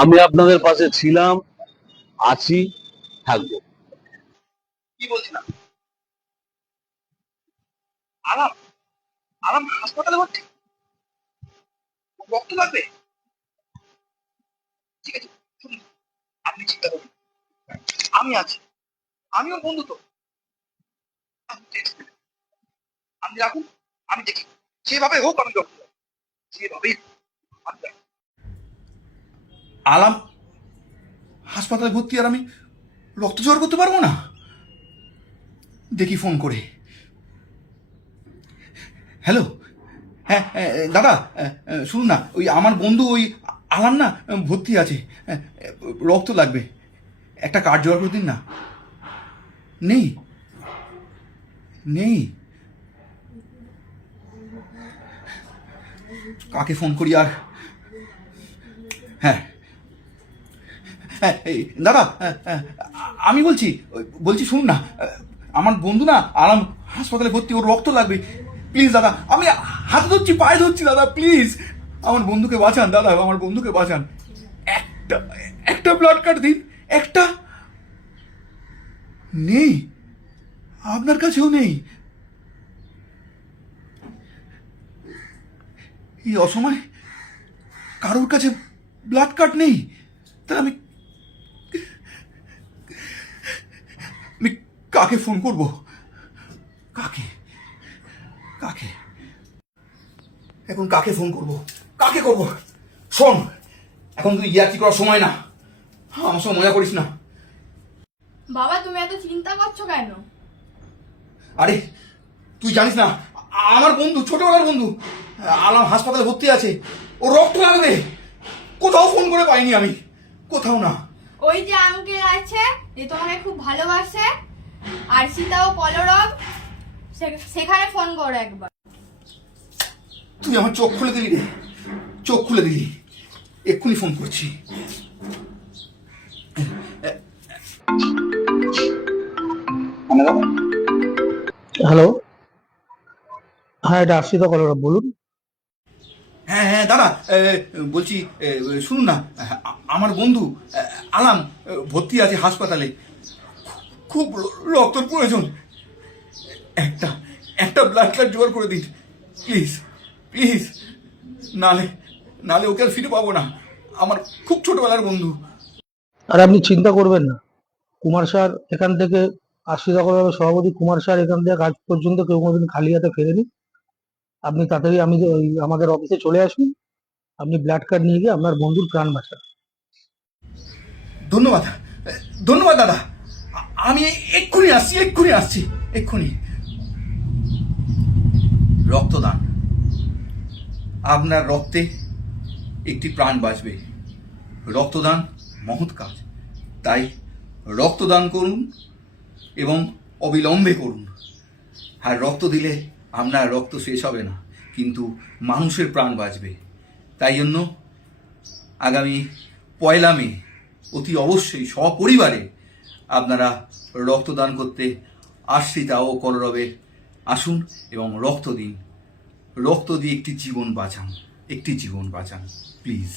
আমি আপনাদের পাশে ছিলাম, আছি, থাকবো। কি বলছিলাম? আরাম আরাম হাসপাতালে ভর্তি, রক্ত লাগবে। ঠিক আছে, শুনুন, আপনি চিন্তা করুন, আমি আছি, আমি ওর বন্ধু তো। আপনি রাখুন, আমি দেখি, যেভাবে হোক আমি রক্ত দেবো, যেভাবেই হোক, আমি রাখবো। আলাম হাসপাতালে ভর্তি আর আমি রক্ত জোগাড় করতে পারবো না? দেখি ফোন করে। হ্যালো, হ্যাঁ দাদা, শুনুন না, ওই আমার বন্ধু ওই আলাম না ভর্তি আছে, রক্ত লাগবে, একটা কার্ড জোগাড় করে দিন না। নেই নেই, কাকে ফোন করি আর? হ্যাঁ এই দাদা, আমি বলছি শুনুন না, আমার বন্ধু না আরাম হাসপাতালে ভর্তি, ওর রক্ত লাগবে, প্লিজ দাদা, আমি হাতে ধরছি, পায়ে ধরছি দাদা, প্লিজ আমার বন্ধুকে বাঁচান দাদা, আমার বন্ধুকে বাঁচান, একটা একটা ব্লাড কার্ড দিন, একটা। নেই, আপনার কাছেও নেই? এই অসময় কারোর কাছে ব্লাড কার্ড নেই? তাহলে আমি আমি কাকে ফোন করব? কাকে কাকে এখন কাকে ফোন করব? কাকে করব? শোন, এখন তুই ইয়ার্কি করার সময় না, আমার সঙ্গে মজা করিস না। বাবা, তুমি এত চিন্তা করছো কেন? আরে তুই জানিস না, আমার বন্ধু, ছোটবেলার বন্ধু আলাম হাসপাতালে ভর্তি আছে, ও রক্ত লাগবে। কোথাও ফোন করে পাইনি আমি, কোথাও না। ওই যে আঙ্কেল আছে, যে তোমাকে খুব ভালোবাসে, আরশিতা ও কলরব, সেখানে ফোন করো একবার। তুই আমার চোখ খুলে দিলি রে, চোখ খুলে দিলি, এক্ষুনি ফোন করছি। হ্যালো, হ্যাঁ, এটা আরশিতা কলরব, বলুন। হ্যাঁ হ্যাঁ দাদা, বলছি, শুনুন না, আমার বন্ধু আলাম ভর্তি আছে হাসপাতালে, খুব রক্তর প্রয়োজন, একটা একটা ব্লাড কার্ড জোগাড় করে দিন প্লিজ, প্লিজ, নালে নালে ওকে আর ফিরে পাবো না, আমার খুব ছোটবেলার বন্ধু। আর আপনি চিন্তা করবেন না, কুমার স্যার এখান থেকে, আরশিতা কলরবের সভাপতি কুমার স্যার এখান থেকে আজ পর্যন্ত কেউ কোনোদিন খালি হাতে ফেরেনি। আপনি তাড়াতাড়ি আমাদের অফিসে চলে আসুন, আপনি ব্লাড কার্ড নিয়ে গিয়ে আপনার বন্ধুর প্রাণ বাঁচান। ধন্যবাদ, ধন্যবাদ দাদা, আমি এক্ষুনি আসছি, এক্ষুনি আসছি, এক্ষুনি। রক্তদান, আপনার রক্তে একটি প্রাণ বাঁচবে, রক্তদান মহৎ কাজ, তাই রক্তদান করুন এবং অবিলম্বে করুন। আর রক্ত দিলে আপনার রক্ত শেষ হবে না, কিন্তু মানুষের প্রাণ বাঁচবে। তাই জন্য আগামী 1 মে অতি অবশ্যই সপরিবারে আপনারা রক্তদান করতে আরশিতা ও কলরবে আসুন এবং রক্ত দিন। রক্ত দিয়ে একটি জীবন বাঁচান, একটি জীবন বাঁচান, প্লিজ।